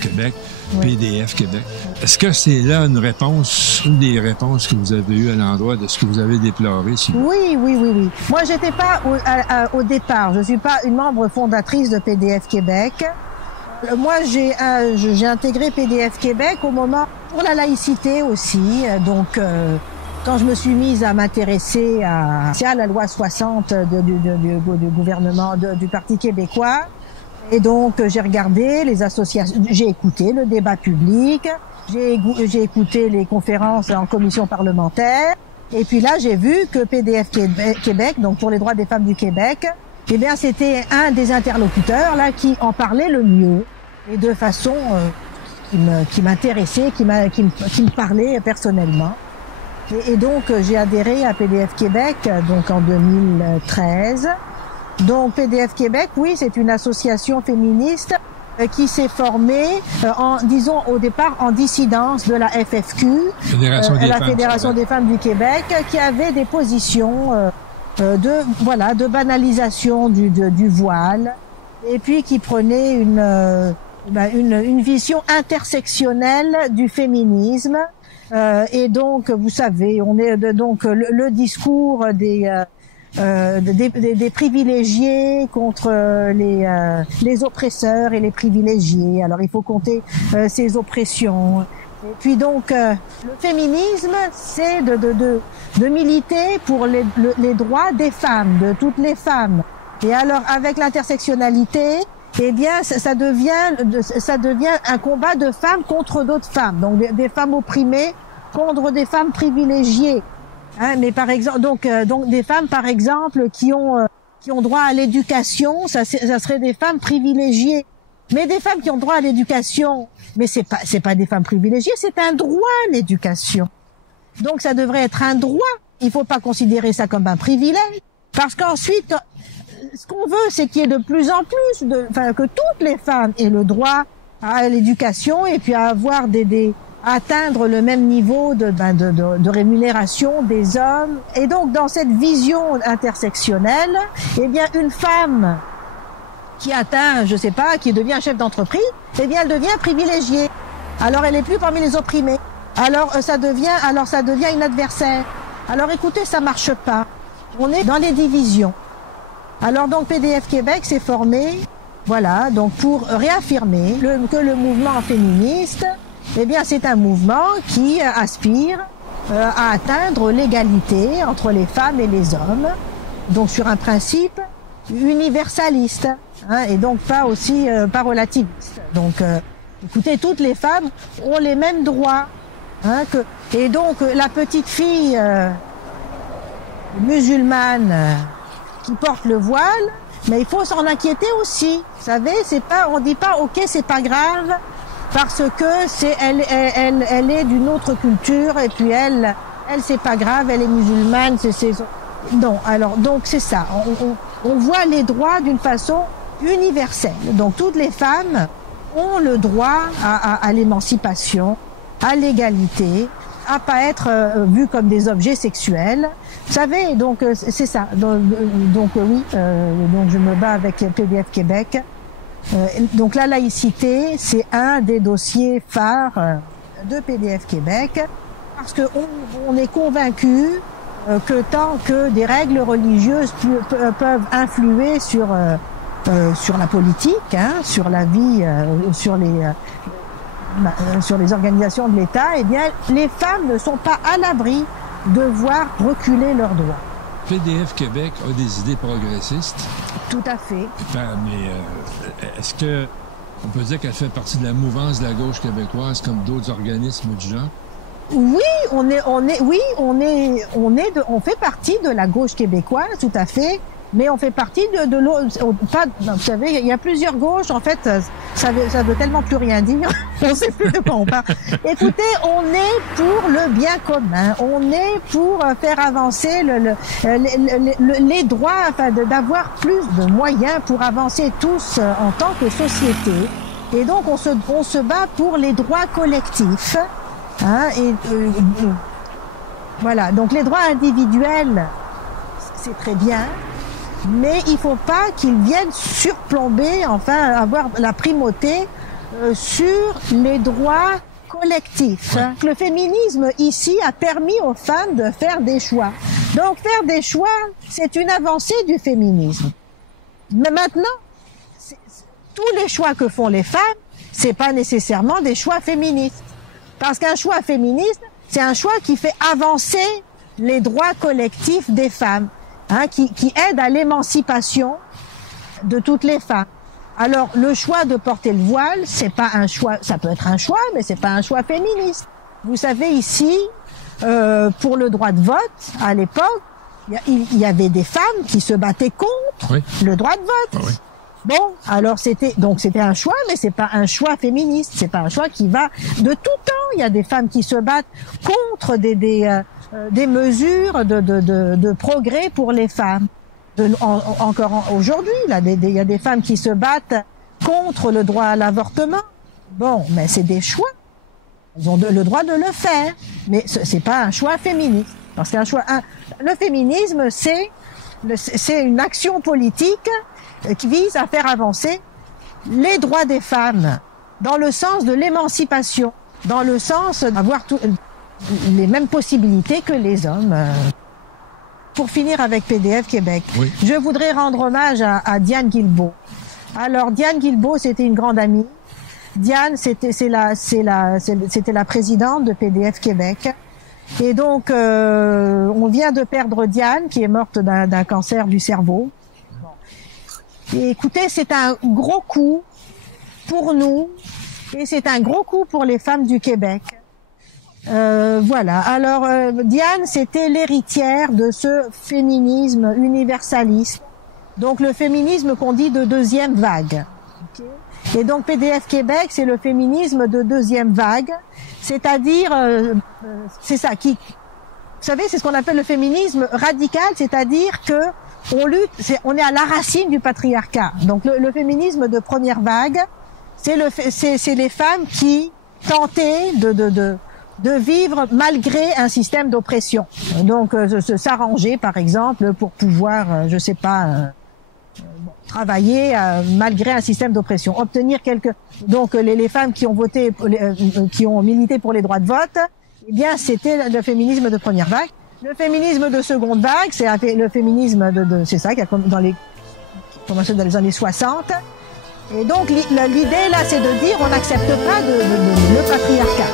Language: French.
Québec, PDF Québec. Est-ce que c'est là une réponse, une des réponses que vous avez eues à l'endroit de ce que vous avez déploré? Oui. Moi, j'étais pas au départ. Je suis pas une membre fondatrice de PDF Québec. Moi, j'ai intégré PDF Québec au moment pour la laïcité aussi. Donc, quand je me suis mise à m'intéresser à la loi 60 du gouvernement du Parti québécois. Et donc, j'ai regardé les associations, j'ai écouté le débat public, j'ai écouté les conférences en commission parlementaire, et puis là, j'ai vu que PDF Québec, donc pour les droits des femmes du Québec, eh bien, c'était un des interlocuteurs, là, qui en parlait le mieux, et de façon qui m'intéressait, qui me parlait personnellement. Et donc, j'ai adhéré à PDF Québec, donc en 2013. Donc PDF Québec, oui, c'est une association féministe qui s'est formée, disons au départ en dissidence de la FFQ, la Fédération des femmes du Québec, qui avait des positions de banalisation du voile, et puis qui prenait une vision intersectionnelle du féminisme. Et donc, vous savez, on est donc le discours des privilégiés contre les oppresseurs et les privilégiés. Alors il faut compter ces oppressions. Et puis donc le féminisme, c'est de militer pour les droits des femmes, de toutes les femmes. Et alors avec l'intersectionnalité, eh bien ça devient un combat de femmes contre d'autres femmes. Donc des femmes opprimées contre des femmes privilégiées. Hein, mais par exemple, donc des femmes par exemple qui ont droit à l'éducation, ça serait des femmes privilégiées. Mais des femmes qui ont droit à l'éducation, mais c'est pas des femmes privilégiées, c'est un droit l'éducation. Donc ça devrait être un droit. Il faut pas considérer ça comme un privilège, parce qu'ensuite, ce qu'on veut, c'est qu'il y ait de plus en plus que toutes les femmes aient le droit à l'éducation et puis à avoir atteindre le même niveau de rémunération des hommes. Et donc, dans cette vision intersectionnelle, eh bien, une femme qui atteint, je sais pas, qui devient chef d'entreprise, eh bien, elle devient privilégiée. Alors, elle est plus parmi les opprimés. Alors, ça devient une adversaire. Alors, écoutez, ça marche pas. On est dans les divisions. Alors, donc, PDF Québec s'est formé, voilà, donc, pour réaffirmer que le mouvement féministe, eh bien, c'est un mouvement qui aspire à atteindre l'égalité entre les femmes et les hommes, donc sur un principe universaliste, hein, et donc pas relativiste. Donc, écoutez, toutes les femmes ont les mêmes droits, hein, et donc la petite fille musulmane qui porte le voile, mais il faut s'en inquiéter aussi. Vous savez, on dit pas, ok, c'est pas grave. Parce que elle est d'une autre culture et puis elle c'est pas grave, elle est musulmane, non. Alors donc c'est ça. On voit les droits d'une façon universelle. Donc toutes les femmes ont le droit à l'émancipation, à l'égalité, à pas être vues comme des objets sexuels. Vous savez, donc c'est ça. Donc oui, donc je me bats avec PDF Québec. Donc la laïcité, c'est un des dossiers phares de PDF Québec, parce que on est convaincu que tant que des règles religieuses peuvent influer sur la politique, hein, sur la vie, sur les organisations de l'État, eh bien les femmes ne sont pas à l'abri de voir reculer leurs droits. PDF Québec a des idées progressistes. Tout à fait. Mais est-ce que on peut dire qu'elle fait partie de la mouvance de la gauche québécoise comme d'autres organismes du genre? Oui, on fait partie de la gauche québécoise, tout à fait. Mais on fait partie de l'autre. Vous savez, il y a plusieurs gauches. En fait, ça veut tellement plus rien dire. On sait plus de quoi on parle. Écoutez, on est pour le bien commun. On est pour faire avancer les droits, enfin, d'avoir plus de moyens pour avancer tous en tant que société. Et donc on se bat pour les droits collectifs. Hein, voilà, donc les droits individuels, c'est très bien, mais il faut pas qu'ils viennent surplomber, enfin avoir la primauté sur les droits collectifs. Ouais. Le féminisme ici a permis aux femmes de faire des choix. Donc faire des choix, c'est une avancée du féminisme. Mais maintenant, tous les choix que font les femmes, c'est pas nécessairement des choix féministes. Parce qu'un choix féministe, c'est un choix qui fait avancer les droits collectifs des femmes, hein, qui aide à l'émancipation de toutes les femmes. Alors, le choix de porter le voile, c'est pas un choix, ça peut être un choix, mais c'est pas un choix féministe. Vous savez, ici, pour le droit de vote, à l'époque, il y avait des femmes qui se battaient contre le droit de vote. Oui. Bon, alors c'était un choix, mais c'est pas un choix féministe. C'est pas un choix qui va de tout temps. Il y a des femmes qui se battent contre des mesures de progrès pour les femmes. Encore aujourd'hui, là, il y a des femmes qui se battent contre le droit à l'avortement. Bon, mais c'est des choix. Elles ont le droit de le faire, mais c'est pas un choix féministe. Parce qu'un choix, le féminisme, c'est une action politique qui vise à faire avancer les droits des femmes dans le sens de l'émancipation, dans le sens d'avoir les mêmes possibilités que les hommes. Pour finir avec PDF Québec, oui. Je voudrais rendre hommage à Diane Guilbeault. Alors Diane Guilbeault, c'était une grande amie. Diane, c'était la présidente de PDF Québec. Et donc, on vient de perdre Diane, qui est morte d'un cancer du cerveau. Et écoutez, c'est un gros coup pour nous, et c'est un gros coup pour les femmes du Québec. Voilà. Alors, Diane, c'était l'héritière de ce féminisme universaliste. Donc, le féminisme qu'on dit de deuxième vague. Okay. Et donc, PDF Québec, c'est le féminisme de deuxième vague. C'est-à-dire, c'est ça qui... Vous savez, c'est ce qu'on appelle le féminisme radical, c'est-à-dire que on lutte, on est à la racine du patriarcat. Donc, le féminisme de première vague, c'est les femmes qui tentaient de vivre malgré un système d'oppression. Donc, s'arranger, par exemple, pour pouvoir, je sais pas, travailler malgré un système d'oppression, obtenir donc les femmes qui ont voté, qui ont milité pour les droits de vote, eh bien, c'était le féminisme de première vague. Le féminisme de seconde vague, c'est le féminisme c'est ça qui a commencé dans les années 60. Et donc, l'idée, là, c'est de dire, on n'accepte pas le patriarcat.